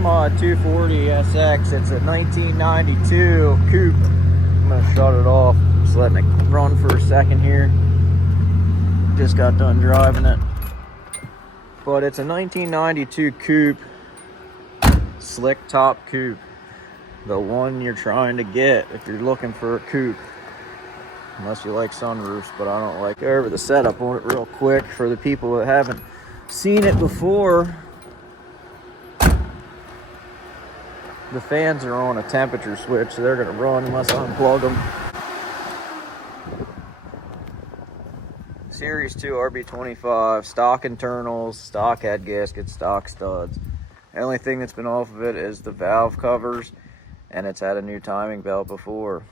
my 240 SX. It's a 1992 coupe. I'm gonna shut it off. Just letting it run for a second here. Just got done driving it. But it's a 1992 coupe. Slick top coupe. The one you're trying to get if you're looking for a coupe. Unless you like sunroofs, but I don't like. Go over the setup on it real quick for the people that haven't seen it before. The fans are on a temperature switch, so they're gonna run unless I unplug them. Series 2 rb25, stock internals, stock head gaskets, stock studs. The only thing that's been off of it is the valve covers, and it's had a new timing belt before.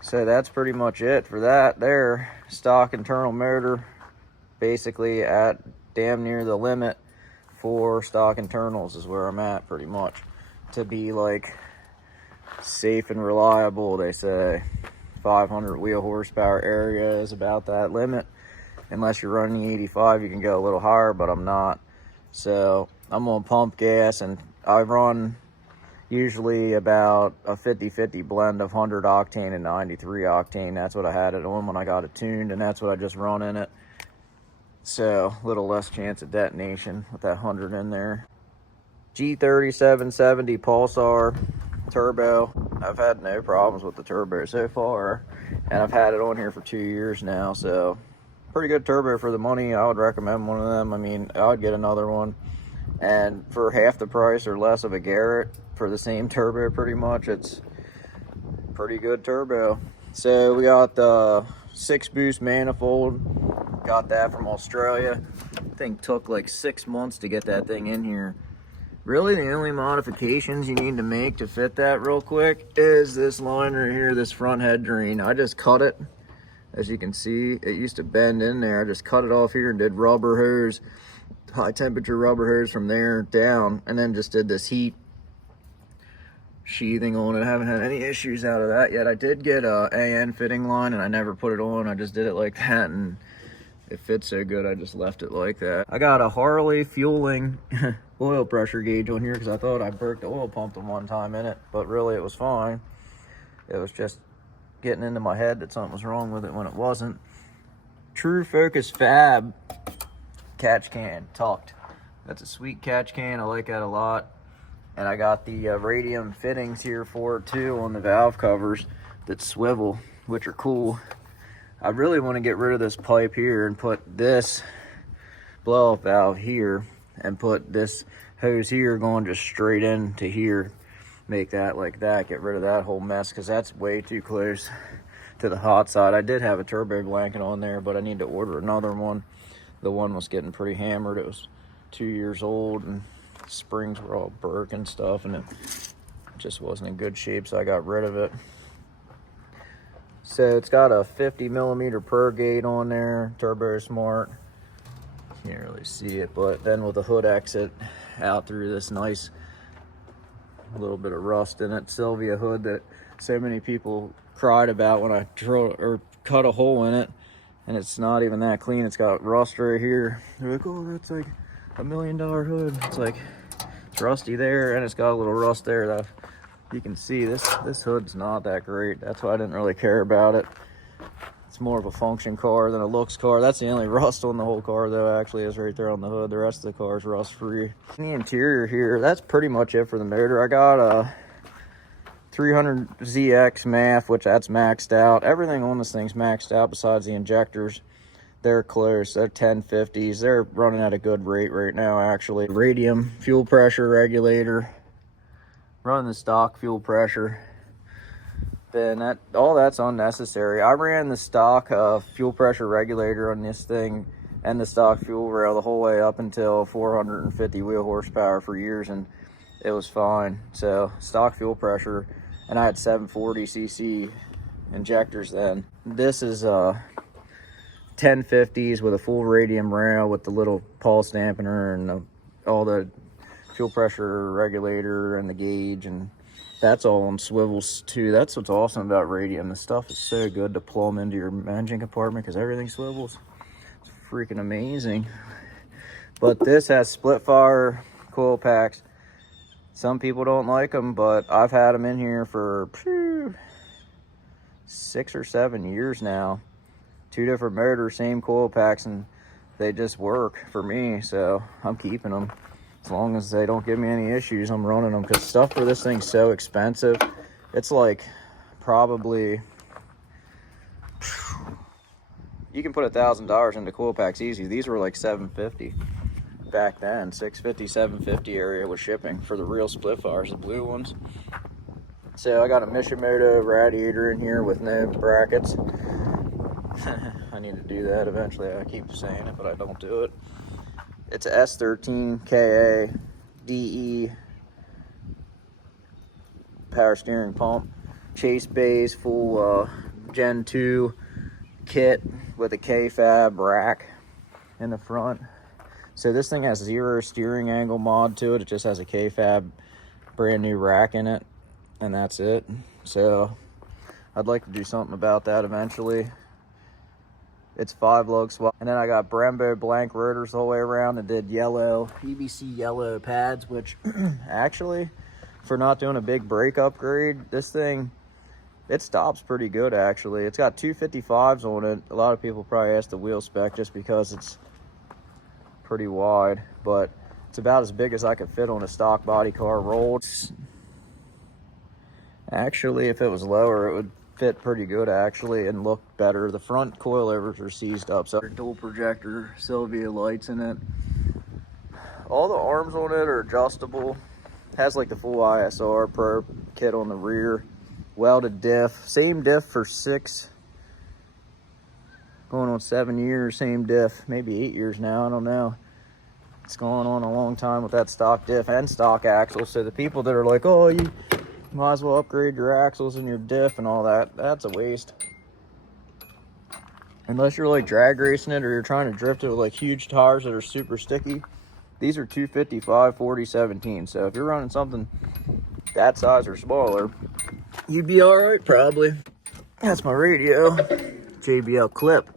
So that's pretty much it for that there. Stock internal motor, basically at damn near the limit for stock internals is where I'm at pretty much. To be like safe and reliable, they say 500 wheel horsepower area is about that limit. Unless you're running 85, you can go a little higher, but I'm not. So I'm on pump gas, and I run usually about a 50-50 blend of 100 octane and 93 octane. That's what I had it on when I got it tuned, and that's what I just run in it. So a little less chance of detonation with that 100 in there. G3770 Pulsar turbo. I've had no problems with the turbo so far, and I've had it on here for 2 years now, so pretty good turbo for the money. I would recommend one of them. I mean, I would get another one, and for half the price or less of a Garrett for the same turbo, pretty much, it's pretty good turbo. So we got the 6-boost manifold. Got that from Australia. I think took like 6 months to get that thing in here. Really, the only modifications you need to make to fit that real quick is this line right here, this front head drain. I just cut it. As you can see, it used to bend in there. I just cut it off here and did rubber hose, high temperature rubber hose from there down, and then just did this heat sheathing on it. I haven't had any issues out of that yet. I did get a AN fitting line, and I never put it on. I just did it like that, and it fits so good, I just left it like that. I got a Harley fueling oil pressure gauge on here because I thought I broke the oil pump the one time in it, but really it was fine. It was just getting into my head that something was wrong with it when it wasn't. True Focus Fab catch can, tucked. That's a sweet catch can, I like that a lot. And I got the radium fittings here for it too on the valve covers that swivel, which are cool. I really want to get rid of this pipe here and put this blow off valve here and put this hose here going just straight into here. Make that like that, get rid of that whole mess, because that's way too close to the hot side. I did have a turbo blanket on there, but I need to order another one. The one was getting pretty hammered. It was 2 years old, and springs were all broken and stuff, and it just wasn't in good shape, so I got rid of it. So it's got a 50mm per gate on there, Turbo Smart. Can't really see it, but then with the hood exit out through this nice little bit of rust in it, Sylvia hood that so many people cried about when I cut a hole in it, and it's not even that clean. It's got rust right here. They're like, oh, that's like $1 million hood. It's like, it's rusty there, and it's got a little rust there that you can see. This hood's not that great. That's why I didn't really care about it. It's more of a function car than a looks car. That's the only rust on the whole car, though, actually, is right there on the hood. The rest of the car is rust free. In the interior here, that's pretty much it for the motor. I got a 300ZX MAF, which that's maxed out. Everything on this thing's maxed out besides the injectors. They're close. They're 1050s. They're running at a good rate right now, actually. Radium fuel pressure regulator. Running the stock fuel pressure. Then all that's unnecessary. I ran the stock fuel pressure regulator on this thing and the stock fuel rail the whole way up until 450 wheel horsepower for years, and it was fine. So stock fuel pressure, and I had 740cc injectors then. This is 1050s with a full radium rail with the little pulse dampener and all the fuel pressure regulator and the gauge, and that's all on swivels too. That's what's awesome about radium. The stuff is so good to plumb into your engine compartment because everything swivels. It's freaking amazing. But this has split fire coil packs, Some people don't like them, but I've had them in here for 6 or 7 years now. 2 different motors, same coil packs, and they just work for me, so I'm keeping them. As long as they don't give me any issues, I'm running them, because stuff for this thing's so expensive. It's like probably, you can put $1,000 into coil packs easy. These were like $750 back then, $650, $750 area with shipping for the real Splitfires, the blue ones. So I got a Nishimoto radiator in here with no brackets. I need to do that eventually. I keep saying it, but I don't do it. It's a S13KA DE power steering pump. Chase bays, full Gen 2 kit with a K-fab rack in the front. So this thing has 0 steering angle mod to it. It just has a K-fab brand new rack in it, and that's it. So I'd like to do something about that eventually. It's 5-lug swap. And then I got Brembo blank rotors the whole way around and did yellow, PVC yellow pads, which actually, for not doing a big brake upgrade, this thing, it stops pretty good actually. It's got 255s on it. A lot of people probably ask the wheel spec just because it's pretty wide, but it's about as big as I could fit on a stock body car rolled. Actually, if it was lower, it would fit pretty good actually and look better. The front coilovers are seized up, so dual projector Sylvia lights in it. All the arms on it are adjustable. Has like the full ISR Pro kit on the rear. Welded diff, same diff for 6 going on 7 years, same diff, maybe 8 years now, I don't know. It's going on a long time with that stock diff and stock axles. So the people that are like, oh, you might as well upgrade your axles and your diff and all that, that's a waste. Unless you're like drag racing it or you're trying to drift it with like huge tires that are super sticky. These are 255 40 17. So if you're running something that size or smaller, you'd be all right probably. That's my radio, JBL clip.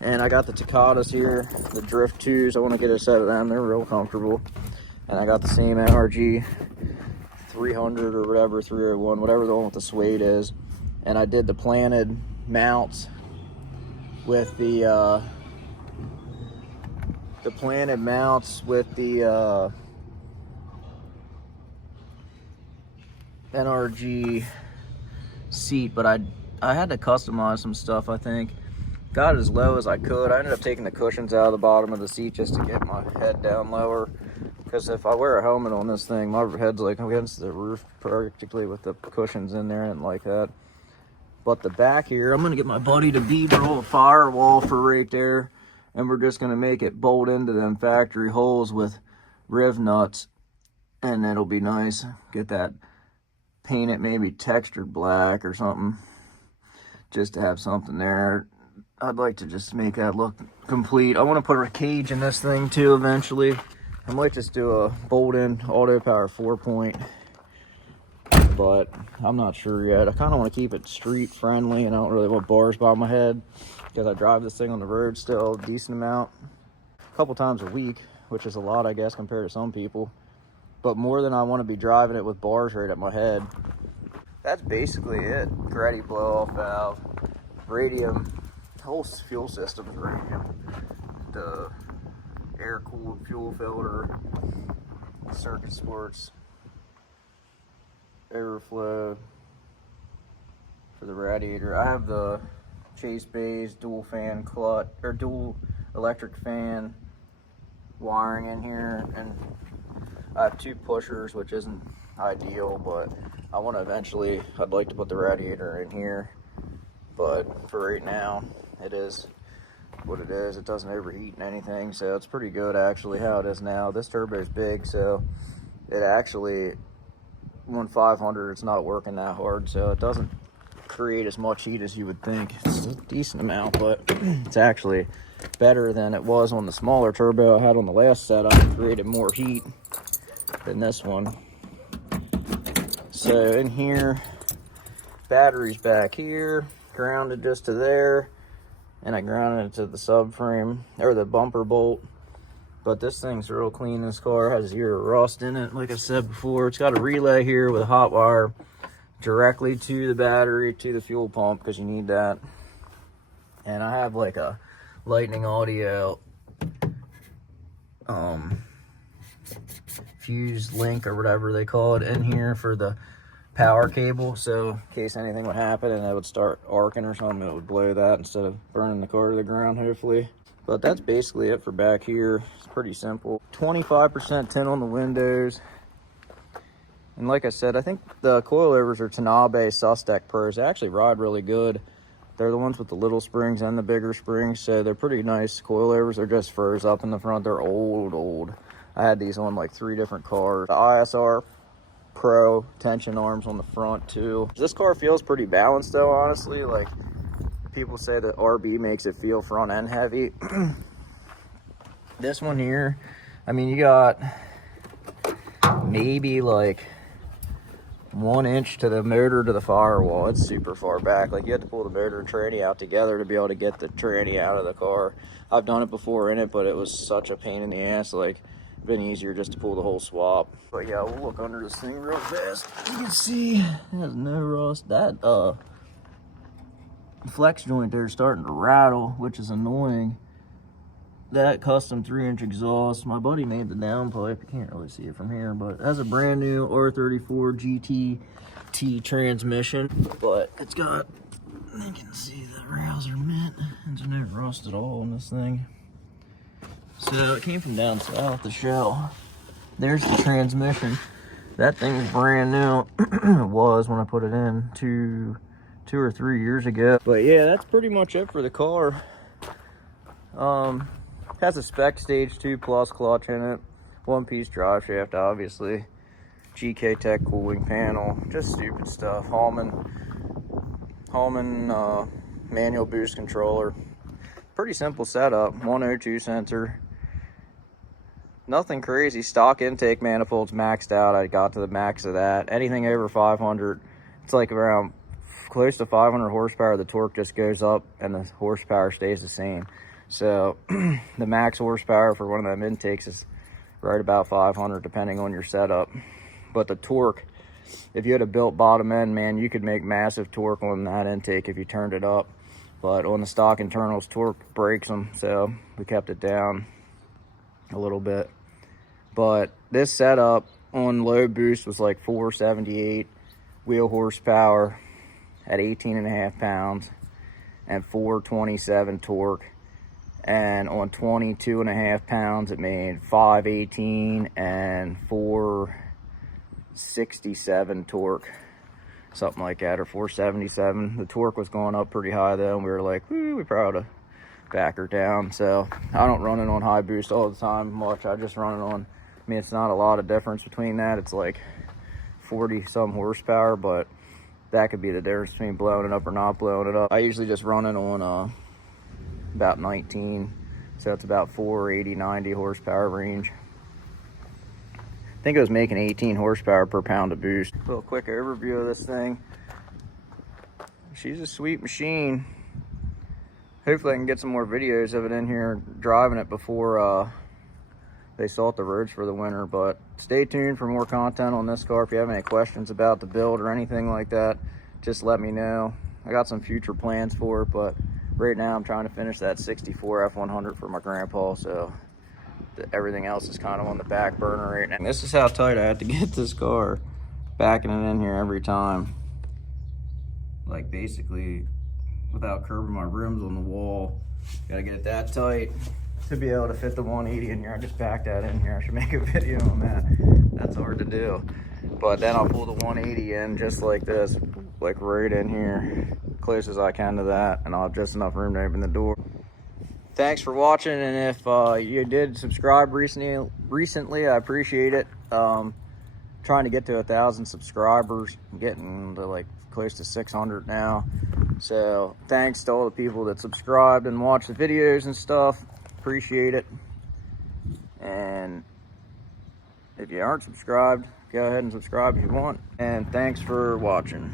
And I got the Takatas here, the Drift 2s. I want to get a set of them. They're real comfortable. And I got the same NRG 300 or whatever, 301, whatever the one with the suede is. And I did the planted mounts with the NRG seat, but I had to customize some stuff, I think. Got it as low as I could. I ended up taking the cushions out of the bottom of the seat just to get my head down lower, because if I wear a helmet on this thing, my head's like against the roof practically with the cushions in there and like that. But the back here, I'm gonna get my buddy to roll a firewall for right there, and we're just gonna make it bolt into them factory holes with riv nuts, and it'll be nice. Get that painted, maybe textured black or something, just to have something there. I'd like to just make that look complete. I want to put a cage in this thing too eventually. I might just do a bolt-in auto power 4-point, but I'm not sure yet. I kind of want to keep it street friendly, and I don't really want bars by my head because I drive this thing on the road still a decent amount, a couple times a week, which is a lot I guess compared to some people, but more than I want to be driving it with bars right at my head. That's basically it. Gretty blow-off valve, radium. The whole fuel system is radium. The air-cooled fuel filter, circuit sports, overflow for the radiator. I have the Chase bays dual fan clutch or dual electric fan wiring in here, and I have 2 pushers, which isn't ideal, but I want to eventually, I'd like to put the radiator in here, but for right now it is what it is. It doesn't overheat and anything, so it's pretty good actually how it is now. This turbo is big, so it actually, 1/500, it's not working that hard, so it doesn't create as much heat as you would think. It's a decent amount, but it's actually better than it was on the smaller turbo I had on the last setup. It created more heat than this one. So in here, battery's back here, grounded just to there, and I grounded it to the subframe, or the bumper bolt But this thing's real clean. This car has 0 rust in it. Like I said before, it's got a relay here with a hot wire directly to the battery, to the fuel pump, because you need that. And I have like a lightning audio fuse link or whatever they call it in here for the power cable, so in case anything would happen and it would start arcing or something, it would blow that instead of burning the car to the ground, hopefully. But that's basically it for back here. It's pretty simple. 25% tint on the windows. And like I said, I think the coilovers are Tanabe Sustec Pros. They actually ride really good. They're the ones with the little springs and the bigger springs, so they're pretty nice coilovers. They're just furs up in the front. They're old. I had these on like 3 different cars. The ISR Pro tension arms on the front too. This car feels pretty balanced though, honestly. Like, people say that RB makes it feel front end heavy. This one here, I mean, you got maybe like 1 inch to the motor to the firewall. It's super far back. Like, you have to pull the motor and tranny out together to be able to get the tranny out of the car. I've done it before in it, but it was such a pain in the ass. Like, it'd been easier just to pull the whole swap. But yeah, we'll look under this thing real fast. You can see it has no rust. That flex joint there is starting to rattle, which is annoying. That custom 3-inch exhaust, my buddy made the downpipe. You can't really see it from here, but it has a brand new R34 GTT transmission. But it's got, you can see the rails are mint. There's no rust at all on this thing. So it came from down south, the shell. There's the transmission. That thing is brand new. It was when I put it in two or 3 years ago. But yeah, that's pretty much it for the car. Has a spec stage 2 plus clutch in it, 1-piece drive shaft, obviously, GK Tech cooling panel, just stupid stuff. Hallman manual boost controller. Pretty simple setup. 102 sensor. Nothing crazy. Stock intake manifolds maxed out. I got to the max of that. Anything over 500, it's like around close to 500 horsepower. The torque just goes up and the horsepower stays the same. So the max horsepower for one of them intakes is right about 500 depending on your setup. But the torque, if you had a built bottom end, man, you could make massive torque on that intake if you turned it up. But on the stock internals, torque breaks them, so we kept it down a little bit. But this setup on low boost was like 478 wheel horsepower at 18.5 pounds and 427 torque. And on 22.5 pounds, it made 518 and 467 torque, something like that, or 477. The torque was going up pretty high though, and we were like, we probably ought to back her down. So I don't run it on high boost all the time much. I just run it on, I mean, it's not a lot of difference between that. It's like 40 some horsepower, but that could be the difference between blowing it up or not blowing it up. I usually just run it on about 19, so it's about 480, 90 horsepower range. I think it was making 18 horsepower per pound of boost. A little quick overview of this thing. She's a sweet machine. Hopefully I can get some more videos of it in here driving it before they salt the roads for the winter. But stay tuned for more content on this car. If you have any questions about the build or anything like that, just let me know. I got some future plans for it, but right now I'm trying to finish that 64 F100 for my grandpa, so everything else is kind of on the back burner right now. And this is how tight I have to get this car, backing it in here every time. Like, basically without curving my rims on the wall. Gotta get it that tight to be able to fit the 180 in here. I just backed that in here. I should make a video on that. That's hard to do. But then I'll pull the 180 in just like this, like right in here, close as I can to that, and I'll have just enough room to open the door. Thanks for watching, and if you did subscribe recently, I appreciate it. Trying to get to 1,000 subscribers. I'm getting to like close to 600 now. So thanks to all the people that subscribed and watched the videos and stuff. Appreciate it. And if you aren't subscribed, go ahead and subscribe if you want. And thanks for watching.